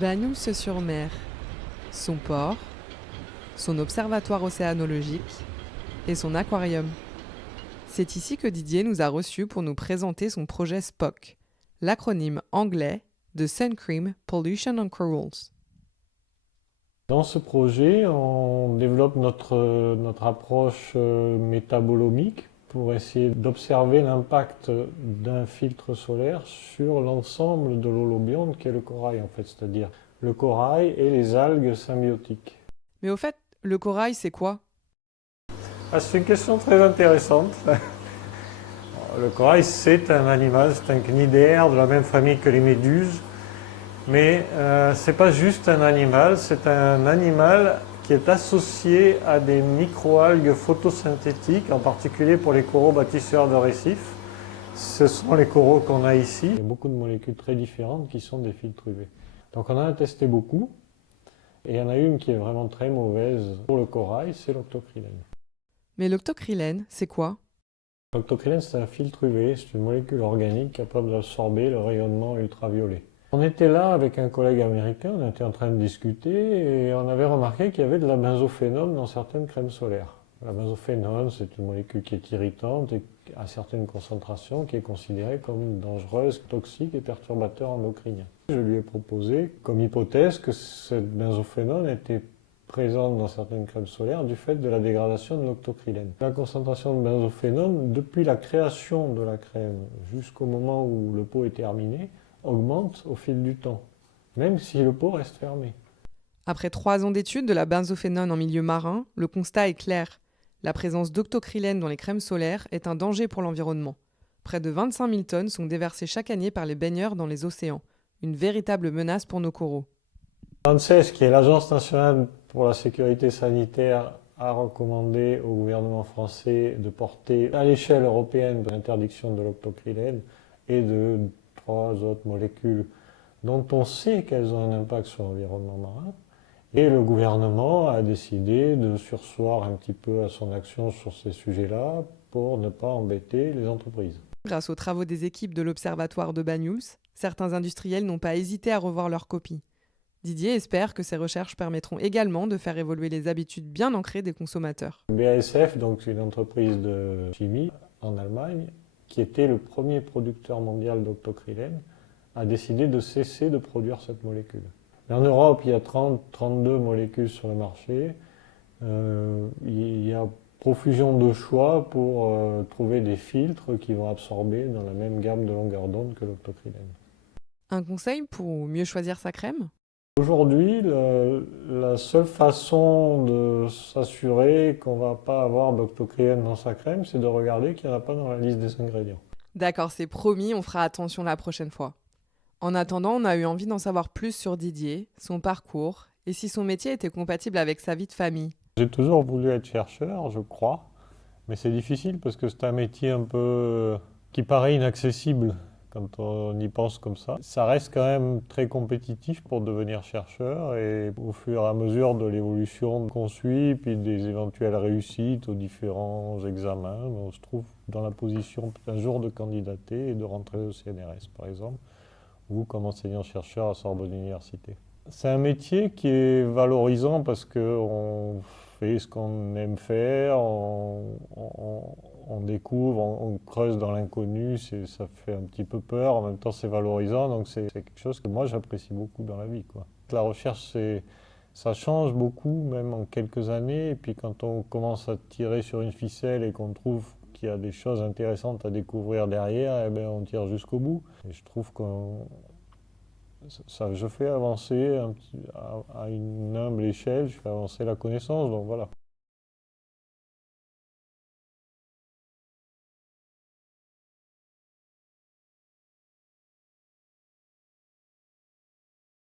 Banyuls-sur-Mer, son port, son observatoire océanologique et son aquarium. C'est ici que Didier nous a reçus pour nous présenter son projet SPOC, l'acronyme anglais de Sun Cream Pollution and Corals. Dans ce projet, on développe notre approche métabolomique pour essayer d'observer l'impact d'un filtre solaire sur l'ensemble de l'holobiont qu'est le corail en fait, c'est-à-dire le corail et les algues symbiotiques. Mais au fait, le corail, c'est quoi? C'est une question très intéressante. Le corail, c'est un animal, c'est un cnidaire de la même famille que les méduses. Mais ce n'est pas juste un animal, c'est un animal qui est associé à des microalgues photosynthétiques, en particulier pour les coraux bâtisseurs de récifs. Ce sont les coraux qu'on a ici. Il y a beaucoup de molécules très différentes qui sont des filtres UV. Donc on en a testé beaucoup, et il y en a une qui est vraiment très mauvaise pour le corail, c'est l'octocrylène. Mais l'octocrylène, c'est quoi? L'octocrylène, c'est un filtre UV, c'est une molécule organique capable d'absorber le rayonnement ultraviolet. On était là avec un collègue américain, on était en train de discuter et on avait remarqué qu'il y avait de la benzophénone dans certaines crèmes solaires. La benzophénone, c'est une molécule qui est irritante et à certaines concentrations qui est considérée comme dangereuse, toxique et perturbateur endocrinien. Je lui ai proposé comme hypothèse que cette benzophénone était présente dans certaines crèmes solaires du fait de la dégradation de l'octocrylène. La concentration de benzophénone, depuis la création de la crème jusqu'au moment où le pot est terminé, augmente au fil du temps, même si le pot reste fermé. Après 3 ans d'études de la benzophénone en milieu marin, le constat est clair. La présence d'octocrylène dans les crèmes solaires est un danger pour l'environnement. Près de 25 000 tonnes sont déversées chaque année par les baigneurs dans les océans. Une véritable menace pour nos coraux. L'ANSES, qui est l'Agence nationale pour la sécurité sanitaire, a recommandé au gouvernement français de porter à l'échelle européenne l'interdiction de l'octocrylène et de 3 autres molécules dont on sait qu'elles ont un impact sur l'environnement marin. Et le gouvernement a décidé de surseoir un petit peu à son action sur ces sujets-là pour ne pas embêter les entreprises. Grâce aux travaux des équipes de l'Observatoire de Banyuls, certains industriels n'ont pas hésité à revoir leurs copies. Didier espère que ces recherches permettront également de faire évoluer les habitudes bien ancrées des consommateurs. BASF, donc c'est une entreprise de chimie en Allemagne, qui était le premier producteur mondial d'octocrylène, a décidé de cesser de produire cette molécule. En Europe, il y a 32 molécules sur le marché. Il y a profusion de choix pour trouver des filtres qui vont absorber dans la même gamme de longueur d'onde que l'octocrylène. Un conseil pour mieux choisir sa crème? Aujourd'hui, la seule façon de s'assurer qu'on ne va pas avoir d'octocrylène dans sa crème, c'est de regarder qu'il n'y en a pas dans la liste des ingrédients. D'accord, c'est promis, on fera attention la prochaine fois. En attendant, on a eu envie d'en savoir plus sur Didier, son parcours, et si son métier était compatible avec sa vie de famille. J'ai toujours voulu être chercheur, je crois, mais c'est difficile parce que c'est un métier un peu qui paraît inaccessible quand on y pense comme ça. Ça reste quand même très compétitif pour devenir chercheur et au fur et à mesure de l'évolution qu'on suit, puis des éventuelles réussites aux différents examens, on se trouve dans la position un jour de candidater et de rentrer au CNRS par exemple, ou comme enseignant-chercheur à Sorbonne Université. C'est un métier qui est valorisant parce qu'on fait ce qu'on aime faire, on découvre, on creuse dans l'inconnu, ça fait un petit peu peur, en même temps c'est valorisant, donc c'est quelque chose que moi j'apprécie beaucoup dans la vie, quoi. La recherche, ça change beaucoup, même en quelques années, et puis quand on commence à tirer sur une ficelle et qu'on trouve qu'il y a des choses intéressantes à découvrir derrière, eh bien, on tire jusqu'au bout. Et je trouve que je fais avancer à une humble échelle, je fais avancer la connaissance, donc voilà.